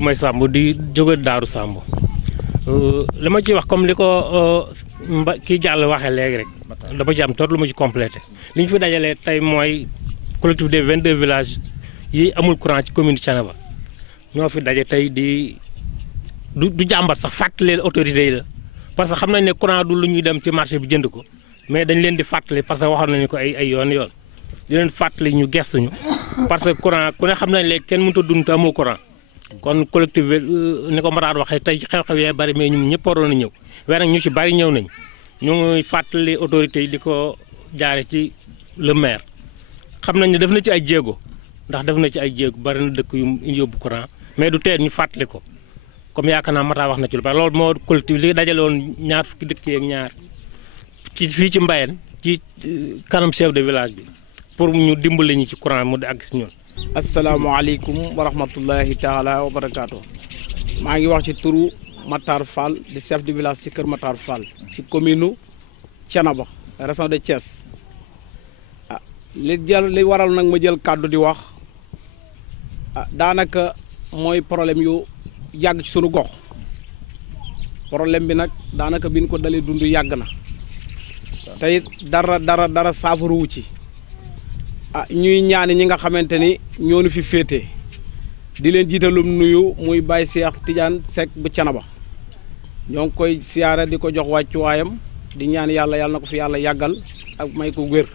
Modou May Samb di jóge Daaru Samb li ma ciy wax comme li ko kii jàll waxee léegi rek dama ci am tot lu ma ci complété li ñu fi dajalee tey mooy collectif des 22 villages yi amul courant ci commune Thiénaba ñoo fi daje tey di du jàmbat sax fàttali autorités yi la parce que xam nañ ne courant du lu ñuy dem ci marché bi jënd ko mais dañ leen di fàttali parce que waxoon nañu ko ay yoon di leen fàttali ñu gestuñu parce que courant ku ne xam nañ léegi kenn mënut a dund te amoo courant kon collectif bi ni ko Matar waxee tey xew-xew yee bari mais ñun ñëpp waroon a ñëw waaye nag ñu ci bari ñëw nañ ñu ngi fàttali autorités yi di ko jaare ci le maire xam nañ ne def na ci ay jéego ndax def na ci ay jéego bari na dëkk yu yóbbu courant mais du tee ñu fàttali ko comme yaakaar naa Matar wax na ci lu bari loolu moo collectif li dajale woon ñaar fukki dëkk yeeg ñaar ci fii ci Mbayeen ci kanam chef de village bi pour ñu dimbali ñu ci courant mu di àgg si ñun. asalaamaaleykum wa rahmatullahi taala wa barakaatu. maa ngi wax ci turu Matar Fall di chef de village ci kër Matar Fall ci commune Thiénaba région de Thiès. li waral nag ma jël kàddu di wax daanaka mooy problème yu yàgg ci sunu gox problème bi nag daanaka bi ñu ko dalee dund yàgg na te it dara saafaruwu ci ñuy ñaani ñi nga xamante ni ñoo nu fi féete di leen jiitalum nuyu muy Baye Cheikh Tidiane Seck bu Thiénaba ñoo ngi koy siyaare di ko jox wàccuwaayam di ñaan yàlla na ko fi yàlla yàggal ak may ko wér.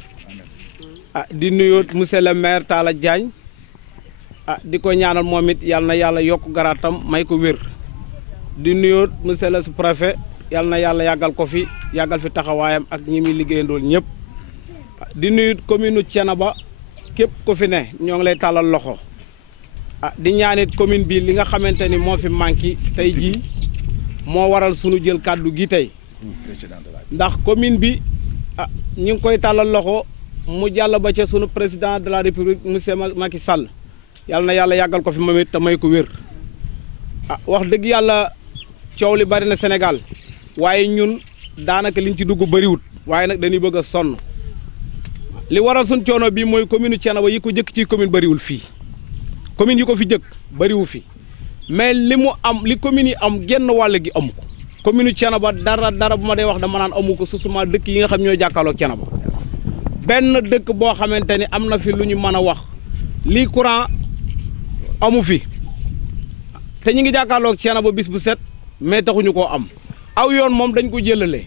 di nuyu monsieur le maire Talla Diagne di ko ñaanal moom it yal na yàlla yokk garaatam may ko wér di nuyu monsieur le sous-préfet yal na yàlla yàggal ko fi yàggal fi taxawaayam ak ñi muy liggéeyandool ñëpp di nuyu commune Thiénaba képp ko fi ne ñoo ngi lay tàllal loxo di ñaanit commune bi li nga xamante ni moo fi manqué tey jii moo waral sunu jël kàddu gi tey ndax commune bi ñu ngi koy tàllal loxo mu jàll ba ca sunu président de la république monsieur Macky Sall yàlla na yàlla yàggal ko fi moom it te may ko wér wax dëgg yàlla coow li bari na Sénégal waaye ñun daanaka liñ ci dugg bariwut waaye nag dañuy bëgg a sonn li waral suñ coono bii mooy commune Thiénaba yi ko jëkk ci commune bariwul fii commune yi ko fi jëkk bariwu fi mais li mu am li commune yi am genn wàll gi amu ko commune Thiénaba dara bu ma dee wax dama naan amu ko susuma dëkk yi nga xam ñooy jàkkaarloog Thiénaba benn dëkk boo xamante ni am na fi lu ñu mën a wax lii courant amu fi te ñu ngi jàkkaarloog Thiénaba bis bu set mais taxuñu koo am aw yoon moom dañ ko jëlale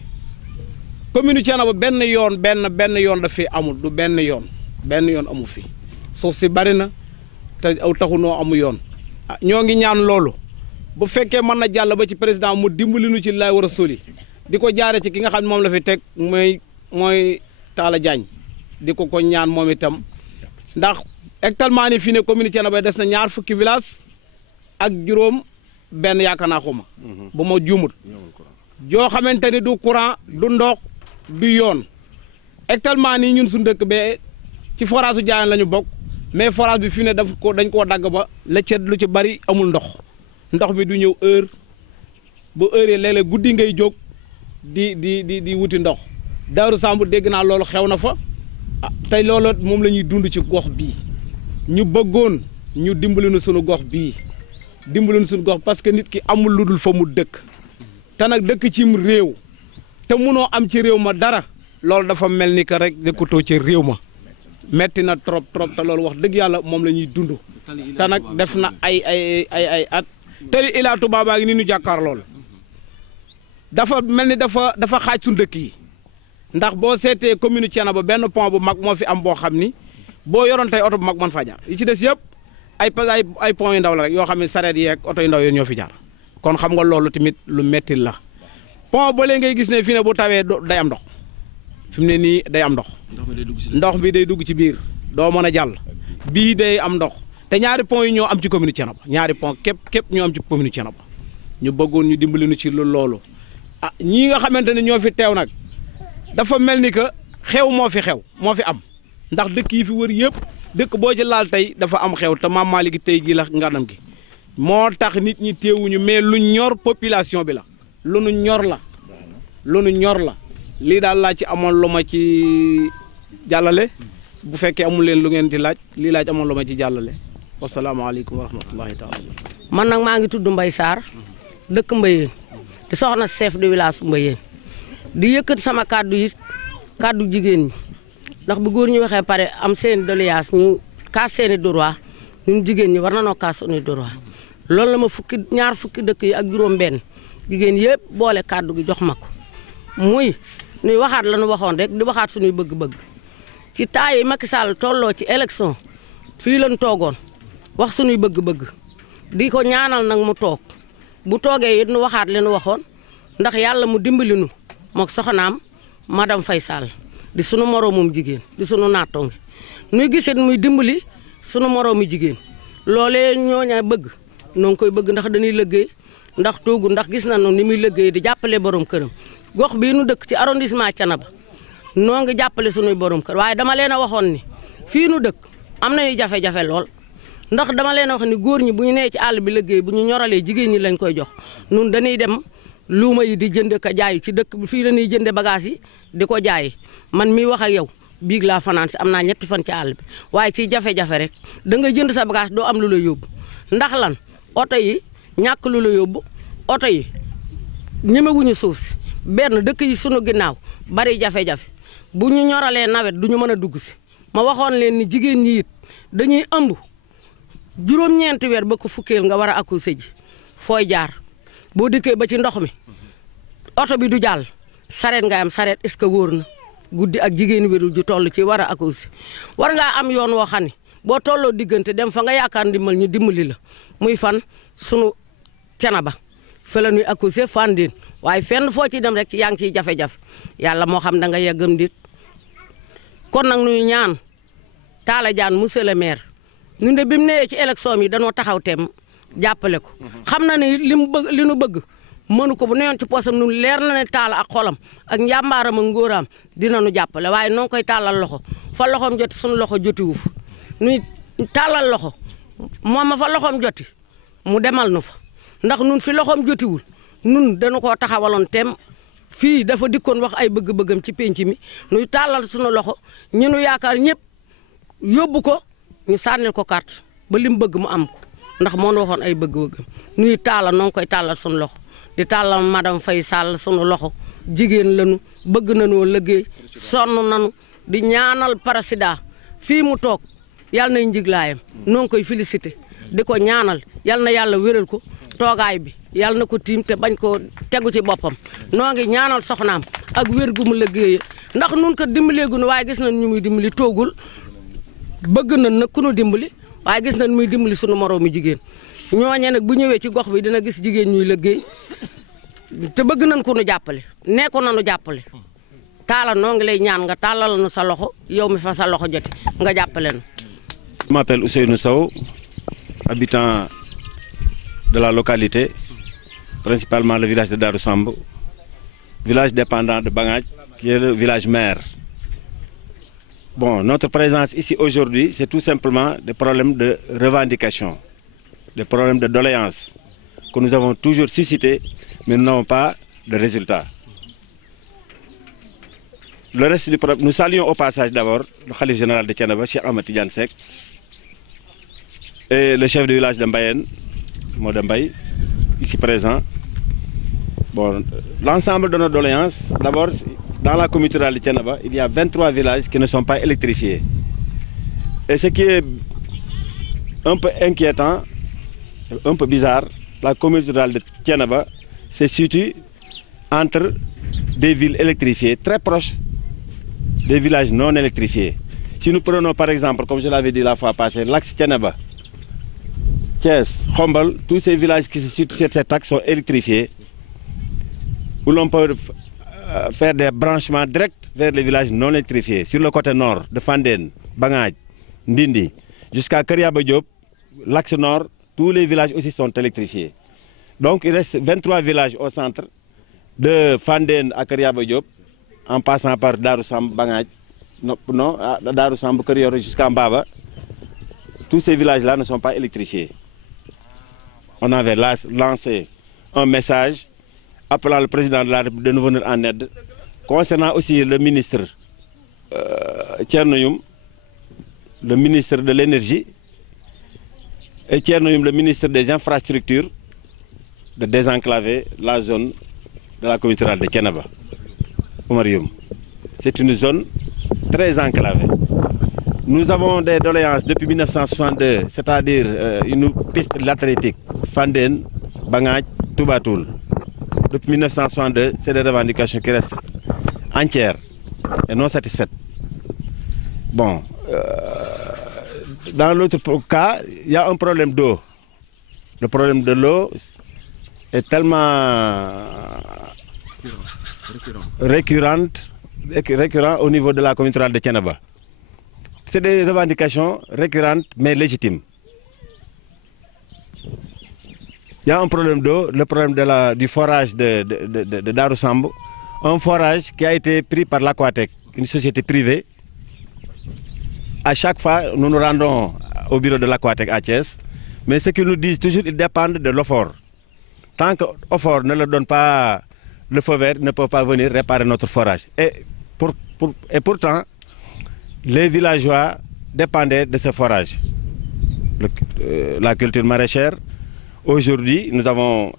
commune Thiénaba benn yoon daf fi amul du benn yoon amu fi suuf si bari na te aw taxunoo amu yoon ñoo ngi ñaan loolu bu fekkee mën na jàll ba ci président mu dimbali nu ci lay war a soli di ko jaare ci ki nga xam ne moom la fi teg mooy Talla Diagne di ko ñaan moom itam ndax actuellement ni fii ne commune Thiénaba des na ñaar fukki village ak juróom benn yaakaar naa xuma bu ma juumut joo xamante ni du courant du ndox du yoon actuellement nii ñun suñu dëkk be ci forage su Diagne la ñu bokk mais forage bi fii ne dañ koo dagg ba la ca lu ci bari amul ndox mi du ñëw heure ba heure yi léeg-léeg guddi ngay jóg di wuti ndox Daaru Samb dégg naa loolu xew na fa tey loolu moom la ñuy dund ci gox bii ñu bëggoon ñu dimbali nu suñu gox bii dimbali nu suñu gox parce que nit ki amul lu dul fa mu dëkk te nag dëkk cim réew te munoo am ci réew ma dara loolu dafa mel ni que rek dëkkutoo ci réew ma metti na trop te loolu wax dëgg yàlla moom la ñuy dund te nag def na ay at tali Ila Touba baa ngi ni ñu jàkkaar lool dafa mel ni dafa xaaj suñu dëkk yi ndax boo seetee commune Thiénaba benn pont bu mag moo fi am boo xam ni boo yoroon tey oto bu mag mën faa jaar yi ci des yëpp ay pont yu ndaw la rek yoo xam ne sareet yeeg oto yu ndaw yooyu ñoo fi jaar kon xam nga loolu tamit lu metti la pont ba léegi ngay gis ne fii ne bu tawee day am ndox fi mu ne nii day am ndox bi day dugg ci biir doo mën a jàll bii day am ndox te ñaari pont yi ñoo am ci commune Thiénaba ñaari pont képp ñoo am ci commune Thiénaba ñu bëggoon ñu dimbali nu ci loolu ñii nga xamante ne ñoo fi teew nag dafa mel ni que xew moo fi am ndax dëkk yi fi wër yëpp dëkk boo ci laal tey dafa am xew te Mame Malick tey gii la nganam gi moo tax nit ñi teewuñu mais lu ñor population bi la lu nu ñor la lii daal laa ci amoon lu ma ci jàllale bu fekkee amul leen lu ngeen di laaj lii laaj amoon lu ma ci jàllale wasalaamaaleykum wa rahmatullahi taala. man nag maa ngi tudd Mbaye Sarr dëkk Mbayeen di soxna chef de village Mbayeen di yëkkat sama kàddu yi kàddu jigéen ñi ndax bu góor ñu waxee pare am seen doléance ñu kaas seeni droit ñun jigéen ñi war na noo kaas suñuy droit loolu la ma ñaar fukki dëkk yi ak juróom-benn jigéen yëpp boole kàddu gi jox ma ko muy nuy waxaat la ñu waxoon rek di waxaat suñuy bëgg-bëgg ci temps yi Macky Sall tolloo ci élection fii lañ toogoon wax suñuy bëgg-bëgg di ko ñaanal nag mu toog bu toogee it nu waxaat li nu waxoon ndax yàlla mu dimbali nu mook soxnaam madame Faye Sall di sunu moroomum jigéen di sunu naattongi nuy gisit muy dimbali sunu moroomi jigéen loolee ñooña bëgg noo ngi koy bëgg ndax dañuy liggéey ndax toogu ndax gis nañu ni muy liggéey di jàppale borom këram gox bii nu dëkk ci arrondissement Thiénaba noo ngi jàppale sunuy borom kër waaye dama leen a waxoon ni fii nu dëkk am nañu jafe-jafe lool ndax dama leen a wax ni góor ñi bu ñu nee ci àll bi liggéey bu ñu ñoralee jigéen ñi lañ koy jox nun dañuy dem luuma yi di jënd ka jaay ci dëkk bi fii la ñuy jënde bagage yi di ko jaay man mii wax ak yow biig laa fanaan si am naa 3 fan ci àll bi waaye ci jafe-jafe rek da nga jënd sa bagage doo am lu la yóbbu ndax lan oto yi ñàkk lu la yóbbu oto yi ñemewuñu suuf si benn dëkk yi sunu ginnaaw bari jafe-jafe bu ñu ñoralee nawet du ñu mën a dugg si ma waxoon leen ni jigéen ñi it dañuy ëmb juróom-ñeenti weer ba ko fukkeel nga war a accoucher ji fooy jaar boo dikkee ba ci ndox mi oto bi du jàll sareet nga am sareet est-ce que wóor na guddi ak jigéen wérul ju toll ci war a accoucher war ngaa am yoon woo xam ne boo tolloo diggante dem fa nga yaakaar ndimbal ñu dimbali la muy fan sunu Thiénaba fa la ñuy accoucher Fandène waaye fenn foo ci dem rek yaa ngi ciy jafe-jafe yàlla moo xam da nga yeggam dit kon nag nuy ñaan Talla Diagne monsieur le maire ñun de bi mu nee ci élection yi danoo taxaw teem jàppale ko xam na ne li mu bëgg li nu bëgg mënu ko bu neyoon ci poosam nun leer na ne Talla ak xolam ak njàmbaaram ak ngóoraam dina nu jàppale waaye noo ngi koy tàllal loxo fa loxoom joti suñu loxo jotiwu fa nuy tàllal loxo moom ma fa loxoom joti mu demal nu fa ndax nun fi loxoom jotiwul nun dañu koo taxawaloon teem fii dafa dikkoon wax ay bëgg-bëggam ci penc mi nuy tàllal suñu loxo ñu nu yaakaar ñëpp yóbbu ko ñu sànnil ko carte ba li mu bëgg mu am ko ndax moo nu waxoon ay bëgg-bëggam nuy tàllal noo ngi koy tàllal suñu loxo di tàllal madame Faye Sall sunu loxo jigéen lañu bëgg nañoo liggéey sonn nañu di ñaanal président fii mu toog yal nay njiglaayam noo ngi koy félicité di ko ñaanal yal na yàlla wéral ko toogaay bi yal na ko tiim te bañ ko tegu ci boppam noo ngi ñaanal soxnaam ak wér gu mu liggéeye ndax nun ko dimbaleegunu waaye gis nañ ñu muy dimbali toogul bëgg nañ nag ku nu dimbali waaye gis nañ muy dimbali sunu moroomi jigéen ñooñe nag bu ñëwee ci gox bi dina gis jigéen ñuy liggéey te bëgg nañ ko nu jàppale nee ko nanu jàppale Talla noo ngi lay ñaan nga tàllal nu sa loxo yow mi fa sa loxo joti nga jàppale nu. Je m'appelle Ousseynou Sow, habitant de la localité, principalement le village de Darou Samb, village dépendant de Bangadj, qui est le village mère. Bon, notre présence ici aujourd'hui, c'est tout simplement des problèmes de revendication, des problèmes de doléances que nous avons toujours suscités, mais nous n'avons pas de résultat. Le reste du problème, nous saluons au passage d'abord le khalife général de Thiénaba, Cheikh Ahmed Tidiane Seck, et le chef de village de Mbayeen, Modou Mbaye, ici présent. Bon, l'ensemble de nos doléances, d'abord, dans la communauté rurale de Thiénaba, il y a 23 villages qui ne sont pas électrifiés. Et ce qui est un peu inquiétant, un peu bizarre, la communauté rurale de Thiénaba se situe entre des villes électrifiées très proches des villages non électrifiés. Si nous prenons par exemple, comme je l'avais dit la fois passée, l'axe Thiénaba, Thiès, Khombol, tous ces villages qui se situent sur cet axe sont électrifiés, où l'on peut faire des branchements directs vers les villages non électrifiés. Sur le côté nord de Fandène, Bangadj, Ndindi, jusqu'à Karyaba Diop, l'axe nord, tous les villages aussi sont électrifiés. Donc il reste 23 villages au centre, de Fandène à Karyaba Diop, en passant par Darou Samb, Bangadj, Darou Samb, Karyoro jusqu'à Mbaba. Tous ces villages-là ne sont pas électrifiés. On avait lancé un message appelant le président de la République de nous venir en aide. Concernant aussi le ministre Thierno Youm, le ministre de l'énergie, et Thierno Youm, le ministre des Infrastructures, de désenclaver la zone de la communauté rurale de Thiénaba. Oumar Youm. C'est une zone très enclavée. Nous avons des doléances depuis 1962, c'est-à-dire une piste latéritique, Fandène, Bangadj, Touba Toul. Depuis 1962, c'est des revendications qui restent entières et non satisfaites. Bon, dans l'autre cas, il y a un problème d'eau. Le problème de l'eau est tellement récurrent au niveau de la communauté rurale de Thiénaba. C'est des revendications récurrentes mais légitimes. Il y a un problème d'eau, le problème du forage de Darou Sambo, un forage qui a été pris par l'Aquatec, une société privée. À chaque fois, nous nous rendons au bureau de l'Aquatec à Thiès, mais ce qu'ils nous disent toujours, ils dépendent de l'OFOR. Tant que l'OFOR ne leur donne pas le feu vert, ils ne peuvent pas venir réparer notre forage. Et pourtant, les villageois dépendaient de ce forage. La culture maraîchère. Aujourd'hui, nous avons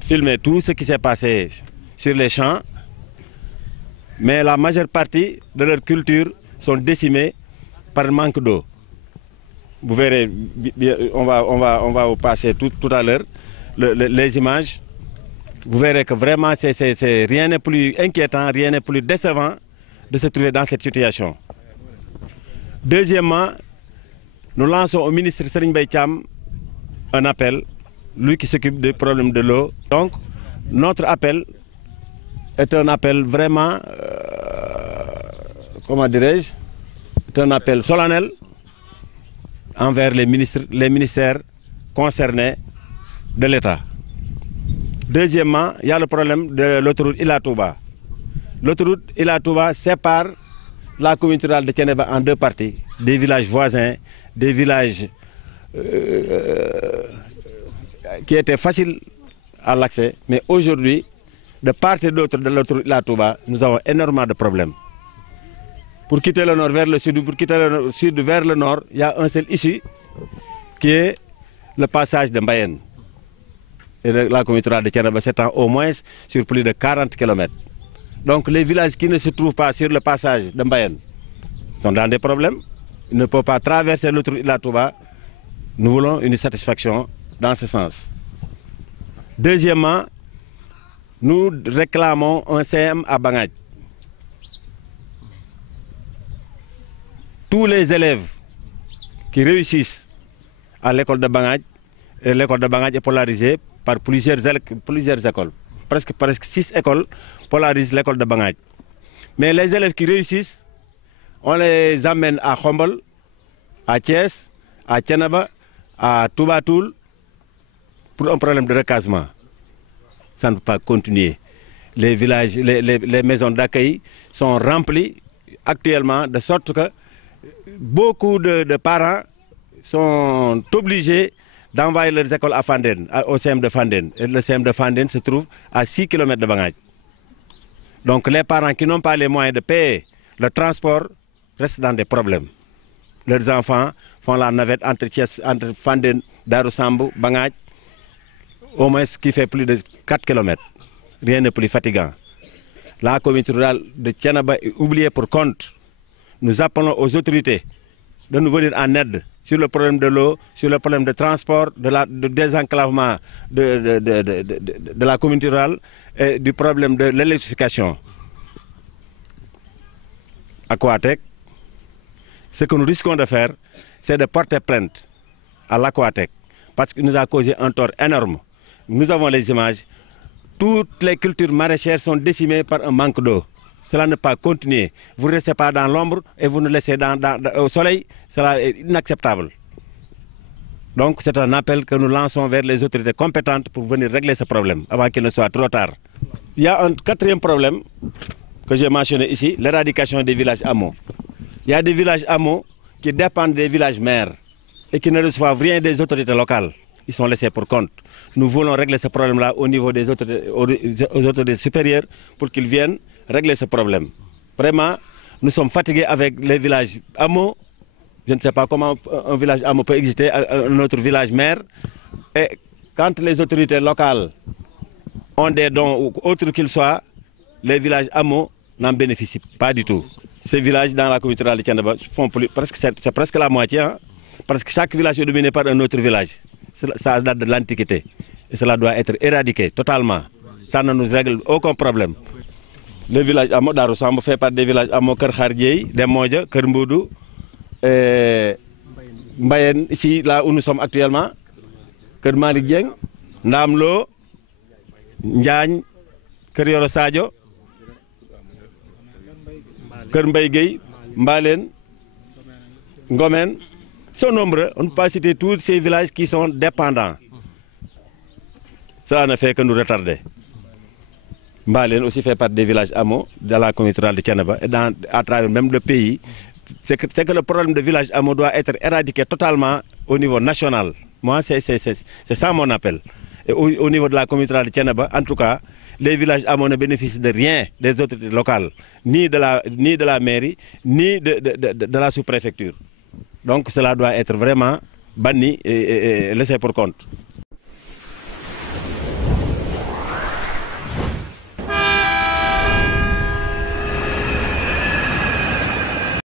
filmé tout ce qui s'est passé sur les champs, mais la majeure partie de leur culture sont décimées par le manque d'eau. Vous verrez, on va vous passer tout à l'heure les images. Vous verrez que vraiment, rien n'est plus inquiétant, rien n'est plus décevant de se trouver dans cette situation. Deuxièmement, nous lançons au ministre Serigne Mbaye Thiam un appel, lui qui s'occupe des problèmes de l'eau. Donc, notre appel est un appel vraiment, comment dirais-je, c'est un appel solennel envers les ministères concernés de l'État. Deuxièmement, il y a le problème de l'autoroute Ila Touba. L'autoroute Ila Touba sépare la communauté rurale de Thiénaba en deux parties, des villages voisins, des villages qui étaient faciles à l'accès, mais aujourd'hui, de part et d'autre de l'autoroute Ila Touba, nous avons énormément de problèmes. Pour quitter le nord vers le sud, pour quitter le sud vers le nord, il y a un seul issue qui est le passage de Mbayène. Et la communauté rurale de Thiénaba s'étend au moins sur plus de 40 km. Donc les villages qui ne se trouvent pas sur le passage de Mbayène sont dans des problèmes. Ils ne peuvent pas traverser l'autoroute Ila Touba. Nous voulons une satisfaction dans ce sens. Deuxièmement, nous réclamons un CM à Bangadj. Tous les élèves qui réussissent à l'école de Bangadj, et l'école de Bangadj est polarisée par plusieurs écoles. Presque 6 écoles polarisent l'école de Bangadj. Mais les élèves qui réussissent, on les amène à Khombol, à Thiès, à Thiénaba, à Touba Toul, pour un problème de recasement. Ça ne peut pas continuer. Les villages, les maisons d'accueil sont remplies actuellement de sorte que beaucoup de parents sont obligés d'envoyer leurs écoles à Fandène, au CM de Fandène. Et le CM de Fandène se trouve à 6 km de Bangadj. Donc les parents qui n'ont pas les moyens de payer le transport restent dans des problèmes. Leurs enfants font la navette entre Fandène, Darou Sambo, Bangadj, au moins ce qui fait plus de 4 km. Rien n'est plus fatigant. La communauté rurale de Thiénaba est oubliée pour compte. Nous appelons aux autorités de nous venir en aide sur le problème de l'eau, sur le problème de transport, de désenclavement de la communauté rurale et du problème de l'électrification. Aquatec, ce que nous risquons de faire, c'est de porter plainte à l'Aquatec parce qu'il nous a causé un tort énorme. Nous avons les images. Toutes les cultures maraîchères sont décimées par un manque d'eau. Cela ne peut pas continuer. Vous ne restez pas dans l'ombre et vous nous laissez au soleil. Cela est inacceptable. Donc c'est un appel que nous lançons vers les autorités compétentes pour venir régler ce problème avant qu'il ne soit trop tard. Il y a un quatrième problème que j'ai mentionné ici, l'éradication des villages hameaux. Il y a des villages hameaux qui dépendent des villages maires et qui ne reçoivent rien des autorités locales. Ils sont laissés pour compte. Nous voulons régler ce problème-là au niveau des autorités supérieures pour qu'ils viennent régler ce problème. Vraiment, nous sommes fatigués avec les villages hameaux. Je ne sais pas comment un village hameau peut exister, un autre village maire. Et quand les autorités locales ont des dons ou autres qu'ils soient, les villages hameaux n'en bénéficient pas du tout. Ces villages dans la communauté rurale de Thiénaba font presque, c'est presque la moitié, hein, parce que chaque village est dominé par un autre village. Ça date de l'Antiquité et cela doit être éradiqué totalement. Ça ne nous règle aucun problème. Le village hameau Darou Samb fait partie des villages hameaux Kër Khardjey, Demodja, Kër Mboudou, Mbayen, ici là où nous sommes actuellement, Kër Malick Dieng, Ndamlo, Njaañ, Kër Yoro Sadio, Kër Mbaye Gueye, Mbalen, Ngomen, sont nombreux. On ne peut pas citer tous ces villages qui sont dépendants. Cela ne fait que nous retarder. Mbalen aussi fait partie des villages hameaux dans la communauté rurale de Thiénaba et à travers même le pays. C'est que le problème de village hameau doit être éradiqué totalement au niveau national. Moi, c'est ça mon appel. Et au niveau de la communauté rurale de Thiénaba, en tout cas, les villages hameaux ne bénéficient de rien des autorités locales, ni de la mairie, ni de la sous-préfecture. Donc cela doit être vraiment banni et laissé pour compte.